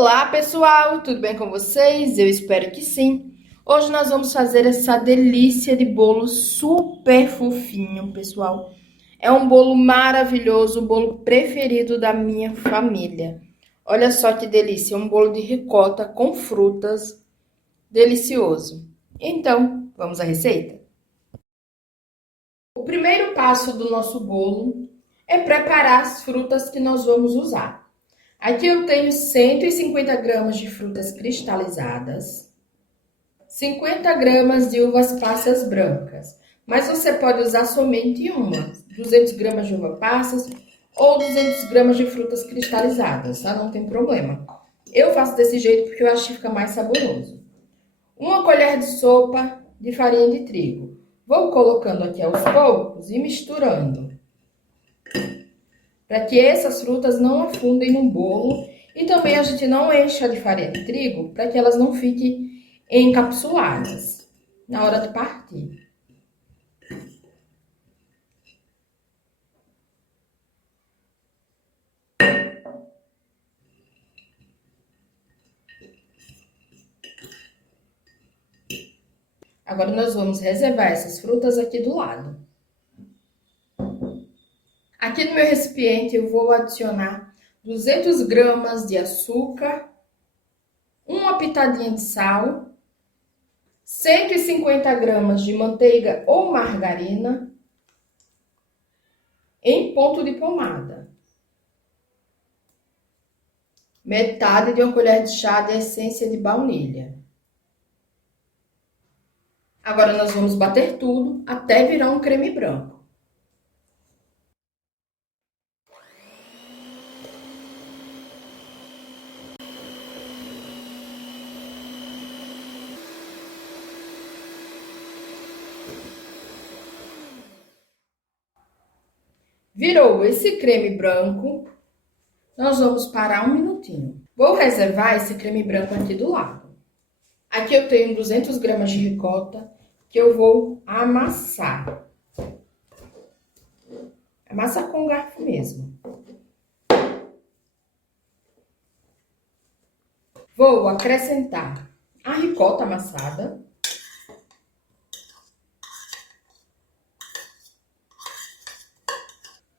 Olá, pessoal, tudo bem com vocês? Eu espero que sim. Hoje nós vamos fazer essa delícia de bolo super fofinho, pessoal. É um bolo maravilhoso, o bolo preferido da minha família. Olha só que delícia, um bolo de ricota com frutas, delicioso. Então, vamos à receita? O primeiro passo do nosso bolo é preparar as frutas que nós vamos usar. Aqui eu tenho 150 gramas de frutas cristalizadas, 50 gramas de uvas passas brancas, mas você pode usar somente uma, 200 gramas de uva passas ou 200 gramas de frutas cristalizadas, tá? Não tem problema. Eu faço desse jeito porque eu acho que fica mais saboroso. Uma colher de sopa de farinha de trigo. Vou colocando aqui aos poucos e misturando, para que essas frutas não afundem no bolo e também a gente não encha de farinha de trigo para que elas não fiquem encapsuladas na hora de partir. Agora nós vamos reservar essas frutas aqui do lado. Aqui no meu recipiente eu vou adicionar 200 gramas de açúcar, uma pitadinha de sal, 150 gramas de manteiga ou margarina em ponto de pomada. Metade de uma colher de chá de essência de baunilha. Agora nós vamos bater tudo até virar um creme branco. Virou esse creme branco, nós vamos parar um minutinho. Vou reservar esse creme branco aqui do lado. Aqui eu tenho 200 gramas de ricota que eu vou amassar. Amassa com garfo mesmo. Vou acrescentar a ricota amassada.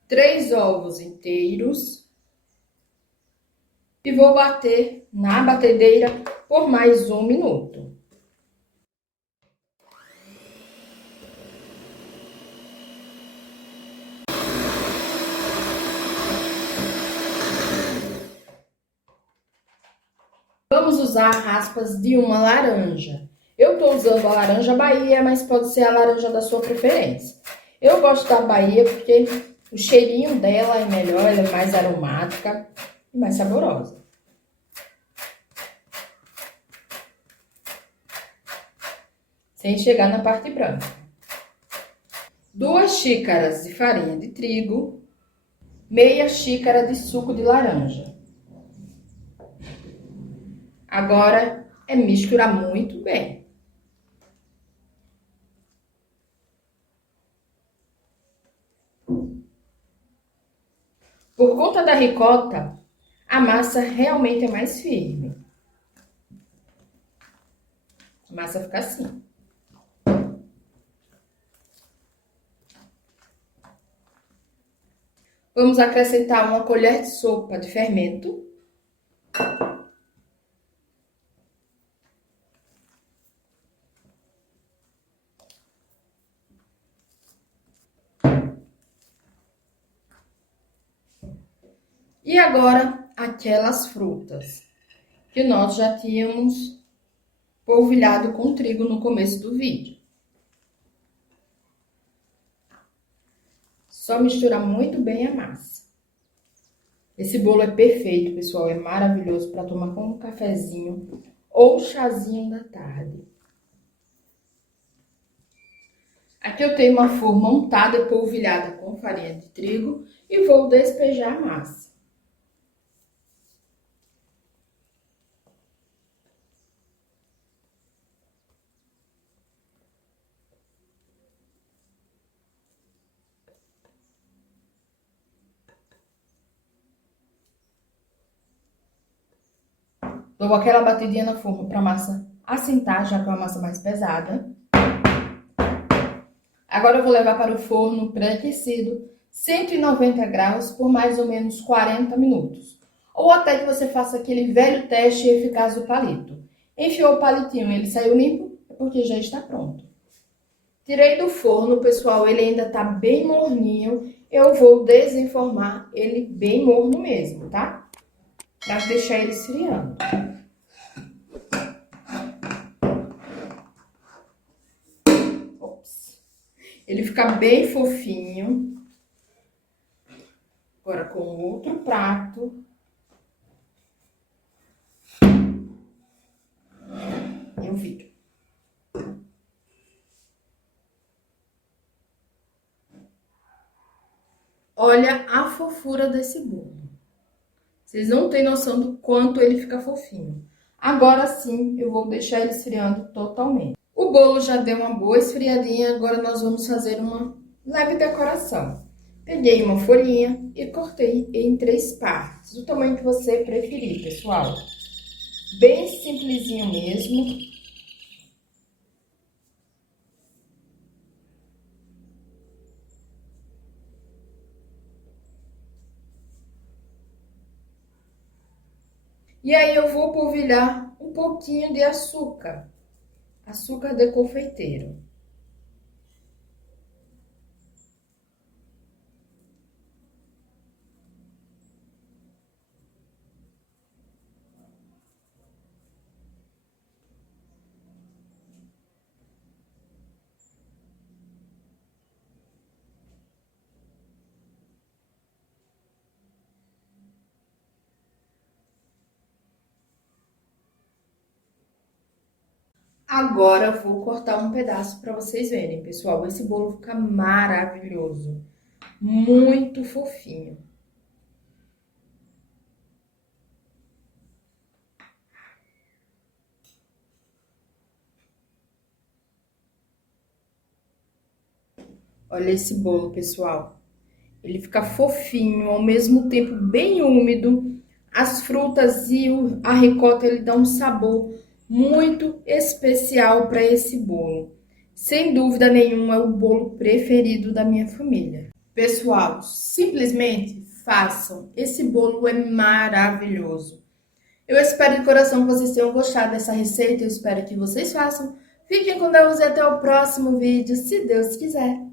Três ovos inteiros. E vou bater na batedeira por mais um minuto. Vamos usar raspas de uma laranja. Eu estou usando a laranja Bahia, mas pode ser a laranja da sua preferência. Eu gosto da Bahia porque o cheirinho dela é melhor, ela é mais aromática e mais saborosa. Sem chegar na parte branca. 2 xícaras de farinha de trigo, meia xícara de suco de laranja. Agora é misturar muito bem. Por conta da ricota, a massa realmente é mais firme. A massa fica assim. Vamos acrescentar uma colher de sopa de fermento. E agora, aquelas frutas que nós já tínhamos polvilhado com trigo no começo do vídeo. Só misturar muito bem a massa. Esse bolo é perfeito, pessoal, é maravilhoso para tomar com um cafezinho ou chazinho da tarde. Aqui eu tenho uma forma untada e polvilhada com farinha de trigo e vou despejar a massa. Dou aquela batidinha na forma para a massa assentar, já que é uma massa mais pesada. Agora eu vou levar para o forno pré-aquecido, 190 graus, por mais ou menos 40 minutos. Ou até que você faça aquele velho teste eficaz do palito. Enfiou o palitinho e ele saiu limpo, é porque já está pronto. Tirei do forno, pessoal, ele ainda tá bem morninho. Eu vou desenformar ele bem morno mesmo, tá? Pra deixar ele esfriando. Ops. Ele fica bem fofinho. Agora com outro prato. Eu vi. Olha a fofura desse bolo. Vocês não têm noção do quanto ele fica fofinho. Agora sim, eu vou deixar ele esfriando totalmente. O bolo já deu uma boa esfriadinha, agora nós vamos fazer uma leve decoração. Peguei uma folhinha e cortei em 3 partes, do tamanho que você preferir, pessoal. Bem simplesinho mesmo. E aí eu vou polvilhar um pouquinho de açúcar. Açúcar de confeiteiro. Agora eu vou cortar um pedaço para vocês verem, pessoal. Esse bolo fica maravilhoso. Muito fofinho. Olha esse bolo, pessoal. Ele fica fofinho, ao mesmo tempo bem úmido. As frutas e a ricota, ele dá um sabor muito especial para esse bolo. Sem dúvida nenhuma, é o bolo preferido da minha família. Pessoal, simplesmente façam. Esse bolo é maravilhoso. Eu espero de coração que vocês tenham gostado dessa receita. Eu espero que vocês façam. Fiquem com Deus e até o próximo vídeo, se Deus quiser.